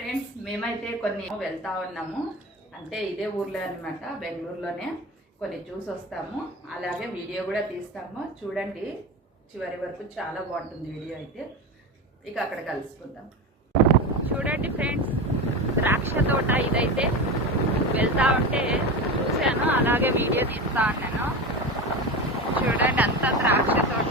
Friends, మేమైతే కొన్ని వెళ్తా ఉన్నాము. అంటే ఇదే ఊర్లో అన్నమాట, బెంగళూరులోనే. కొన్ని చూసి వస్తాము, అలాగే వీడియో కూడా తీస్తాము. చూడండి చివరి వరకు, చాలా బాగుంటుంది వీడియో అయితే. ఇక అక్కడ కలుసుకుందాం. చూడండి ఫ్రెండ్స్, ద్రాక్ష తోట ఇదైతే. వెళ్తా ఉంటే చూశాను, అలాగే వీడియో తీస్తా ఉన్నాను. చూడండి, అంతా ద్రాక్ష తోట.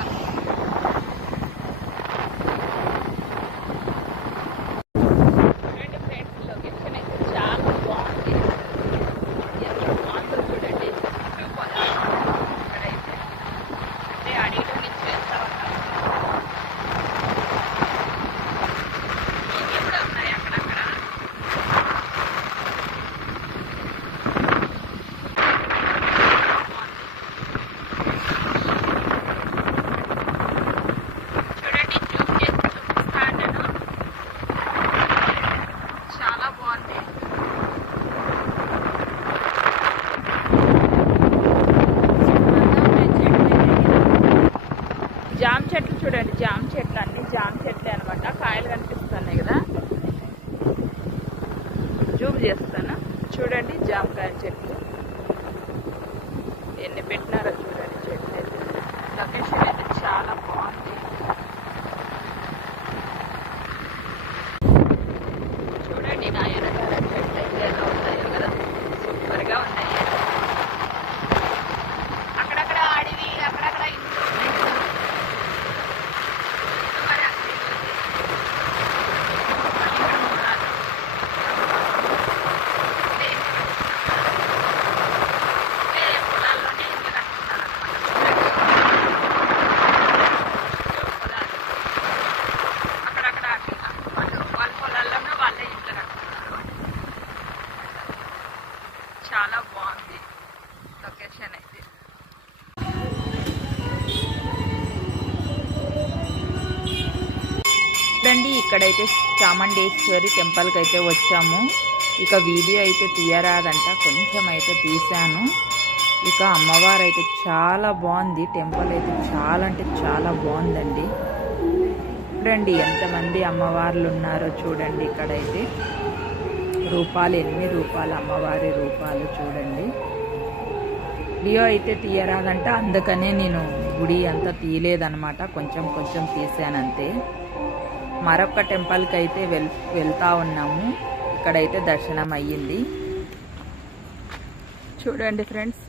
జామ చెట్లు చూడండి, జామ చెట్లు అన్ని జామ చెట్లే అనమాట. కాయలు కనిపిస్తున్నాయి కదా, జూమ్ చేస్తాను. చూడండి జామకాయ చెట్లు ఎన్ని పెట్టినారో చూడండి. చెట్లు అయితే లొకేషన్ అయితే చాలా బాగుంది. చూడండి నా ఎనకాల చెట్లు అయితే ఎలా ఉన్నాయో కదా, సూపర్గా ఉన్నాయి. అక్కడక్కడ అడవి, అక్కడక్కడ ఇల్లు. చాలా బాగుంది లొకేషన్ అయితే. చూడండి, ఇక్కడైతే చాముండేశ్వరి టెంపుల్కి అయితే వచ్చాము. ఇక వీడియో అయితే తీయరాదంట, కొంచెం అయితే తీశాను. ఇక అమ్మవారు అయితే చాలా బాగుంది. టెంపుల్ అయితే చాలా అంటే చాలా బాగుందండి. చూడండి ఎంతమంది అమ్మవార్లు ఉన్నారో చూడండి. ఇక్కడైతే రూపాలు, ఎన్ని రూపాలు, అమ్మవారి రూపాలు చూడండి. వీడియో అయితే తీయరాదంట, అందుకనే నేను గుడి అంతా తీయలేదనమాట, కొంచెం కొంచెం తీసానంతే. మరొక టెంపుల్కి అయితే వెళ్తా ఉన్నాము. ఇక్కడైతే దర్శనం అయ్యింది. చూడండి ఫ్రెండ్స్,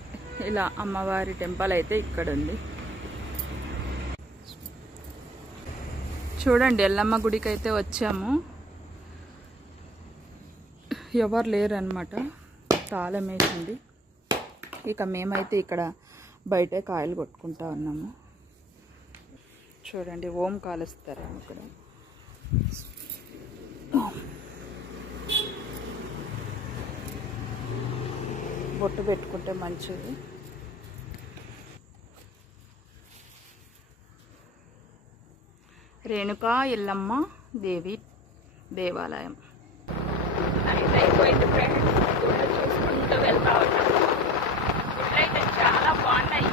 ఇలా అమ్మవారి టెంపుల్ అయితే ఇక్కడ ఉంది. చూడండి, ఎల్లమ్మ గుడికి అయితే వచ్చాము. ఎవరు లేరు అనమాట, తాళం వేసింది. ఇక మేమైతే ఇక్కడ బయటే కాయలు కొట్టుకుంటా ఉన్నాము. చూడండి, ఓం కాలుస్తారు ఇక్కడ. బొట్టు పెట్టుకుంటే మంచిది. రేణుకా ఎల్లమ్మ దేవి దేవాలయం. అయిపోయింది ఫ్రెండ్స్, చూసుకుంటూ వెళ్తా ఉన్నాము. గుడ్లు అయితే చాలా బాగున్నాయి.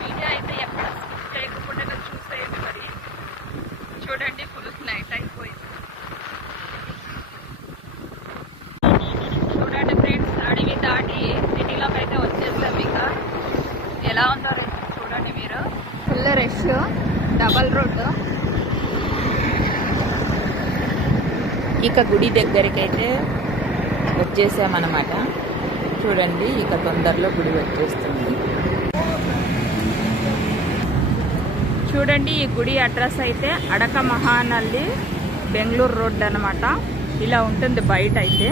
వీడియో అయితే ఎక్కడ స్కిప్ చేయకుండా చూసేయండి. మరి చూడండి, ఫుల్ నైట్ అయిపోయింది. చూడండి ఫ్రెండ్స్, అడవి దాటి సిటీలోకి అయితే వచ్చేసాం. ఇక ఎలా ఉందో చూడండి మీరు. Full rush, double road. ఇక గుడి దగ్గరికి అయితే వచ్చేసామన్నమాట. చూడండి, ఇక తొందరలో గుడి వచ్చేస్తుంది. చూడండి, ఈ గుడి అడ్రస్ అయితే అడక మహానల్లి, బెంగళూరు రోడ్ అనమాట. ఇలా ఉంటుంది బయట అయితే.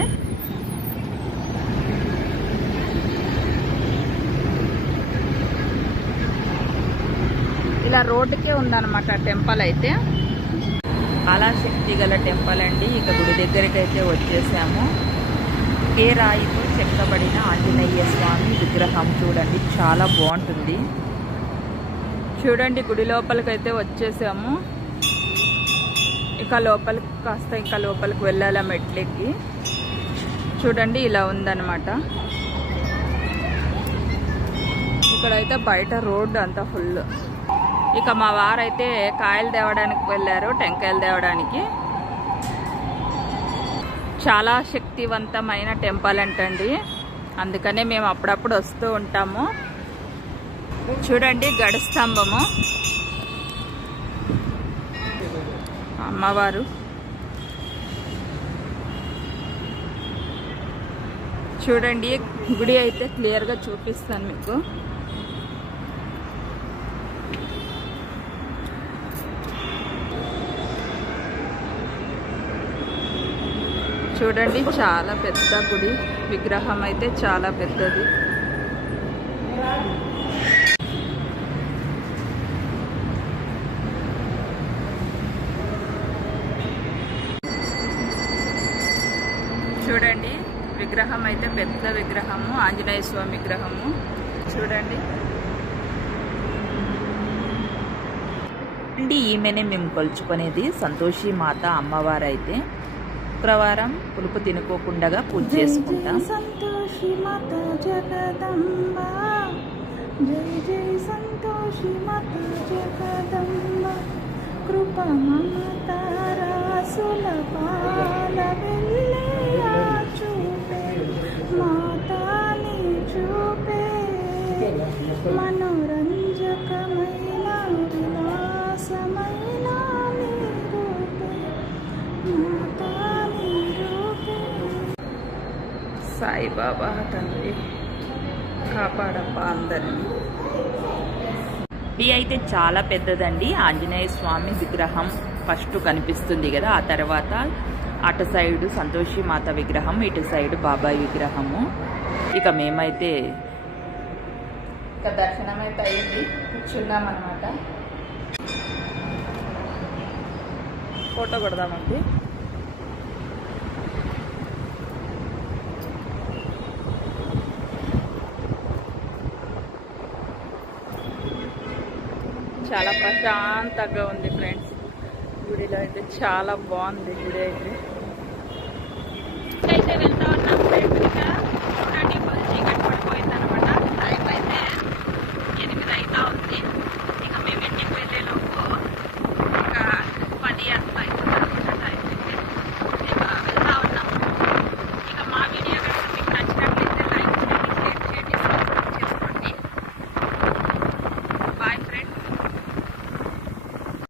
ఇలా రోడ్డుకే ఉందన్నమాట టెంపుల్ అయితే. చాలా శక్తి గల టెంపుల్ అండి. ఇక గుడి దగ్గరికి అయితే వచ్చేసాము. ఏ రాయితో చెక్కబడిన ఆంజనేయ స్వామి విగ్రహం చూడండి, చాలా బాగుంటుంది. చూడండి, గుడి లోపలికి అయితే వచ్చేసాము. ఇక లోపలికి ఇంకా లోపలికి వెళ్ళాలా మెట్లెక్కి. చూడండి, ఇలా ఉందన్నమాట. ఇక్కడైతే బయట రోడ్డు అంతా ఫుల్. ఇక మా వారైతే కాయలు తేవడానికి వెళ్ళారు, టెంకాయలు తేవడానికి. చాలా శక్తివంతమైన టెంపుల్ అంటండి, అందుకనే మేము అప్పుడప్పుడు వస్తూ ఉంటాము. చూడండి గడ స్తంభము, అమ్మవారు. చూడండి గుడి అయితే క్లియర్గా చూపిస్తాను మీకు. చూడండి చాలా పెద్ద గుడి, విగ్రహం అయితే చాలా పెద్దది. చూడండి విగ్రహం అయితే పెద్ద విగ్రహము, ఆంజనేయ స్వామి విగ్రహము. చూడండి ఈమెనే మేము కొలుచుకునేది సంతోషి మాత అమ్మవారు. అయితే శుక్రవారం పులుపు తినుకోకుండా పూజ చేసుకుంటాం. సంతోషి మాత జగదంబ, జై జై సంతోషి మాత జగదంబ, కృప మమత రాసుల పాల వెల్లయ్యా చూపే, మాతాని చూపే, మనోరంజకమైన విలాసమైన నీ రూపే, మాతాని రూపే. సాయిబాబా తండ్రి కాపాడప్ప అందరినీ. ఇది అయితే చాలా పెద్దదండి, ఆంజనేయ స్వామి విగ్రహం ఫస్ట్ కనిపిస్తుంది కదా, ఆ తర్వాత అటు సైడు సంతోషి మాత విగ్రహం, ఇటు సైడు బాబాయ్ విగ్రహము. ఇక మేమైతే ఇక దర్శనం అయితే అయింది, కూర్చున్నాం అనమాట. ఫోటో కొడదామండి. చాలా ప్రశాంతంగా ఉంది ఫ్రెండ్స్, గుడిలో అయితే చాలా బాగుంది. గుడి అయితే వెళ్తా